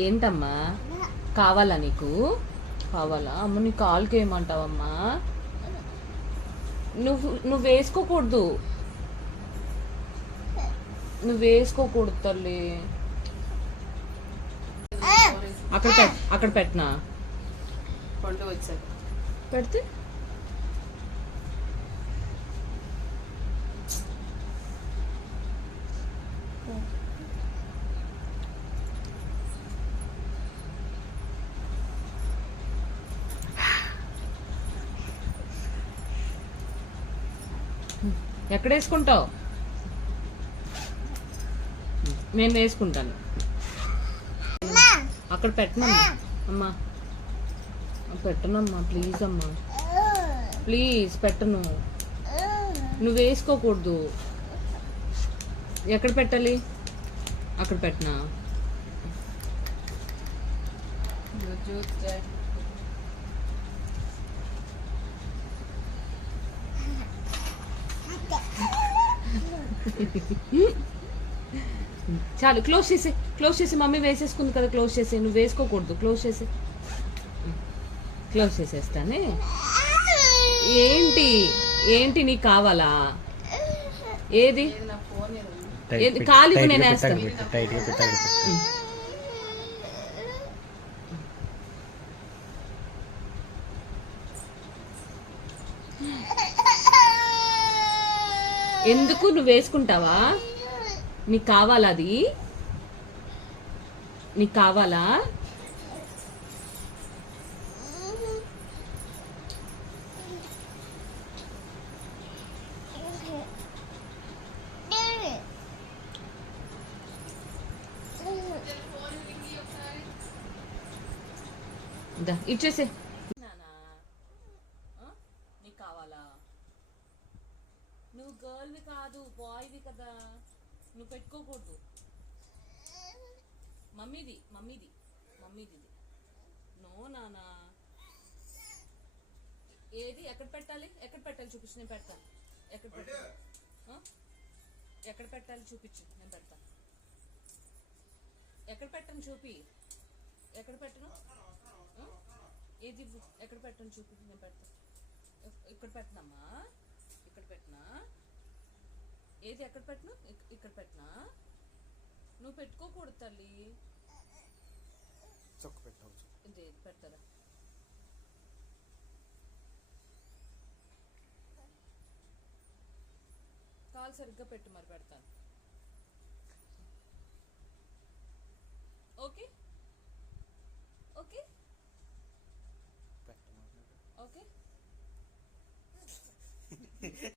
ఏంటమ్మా కావాలా నీకు? కావాలా అమ్మ? నీ కాలుకి ఏమంటావమ్మా? నువ్వు వేసుకోకూడదు, నువ్వు వేసుకోకూడదు తల్లి. అక్కడ పెట్టినా పండు వచ్చాక పెడితే ఎక్కడ వేసుకుంటావు? నేను వేసుకుంటాను. అక్కడ పెట్టనమ్మా. అమ్మా పెట్టనమ్మా, ప్లీజ్ అమ్మా, ప్లీజ్ పెట్టను. నువ్వు వేసుకోకూడదు. ఎక్కడ పెట్టాలి? అక్కడ పెట్టనా? చాలు, క్లోజ్ చేసి మమ్మీ వేసేసుకుంది కదా, క్లోజ్ చేసి. నువ్వు వేసుకోకూడదు, క్లోజ్ చేసేస్తానే. ఏంటి నీకు కావాలా? ఏది ఖాళీ నేను వేస్తాను. ఎందుకు? నువ్వు వేసుకుంటావా? నీకు కావాలా? అది నీకు కావాలా? ఇచ్చేసే. నీకు కావాలా? నువ్వు గర్ల్వి కాదు, బాయ్వి కదా, నువ్వు పెట్టుకోకూడదు. మమ్మీది నో నానా. ఏది ఎక్కడ పెట్టాలి చూపించు, నేను పెడతాను. ఎక్కడ పెట్టాలి చూపించు, నేను పెడతాను. ఎక్కడ పెట్టను చూపి. ఎక్కడ పెట్టను? ఏది ఎక్కడ పెట్టను చూపి, నేను పెడతాను. ఇక్కడ పెట్టనమ్మా, ఇక్కడ పెట్టనా? ఏది ఎక్కడ పెట్టను? ఇక్కడ పెట్టనా? నువ్వు పెట్టుకోకూడదు తల్లి. ఇది పెడతారా? కాలు సరిగ్గా పెట్టు, మరి పెడతాను. Okay okay okay.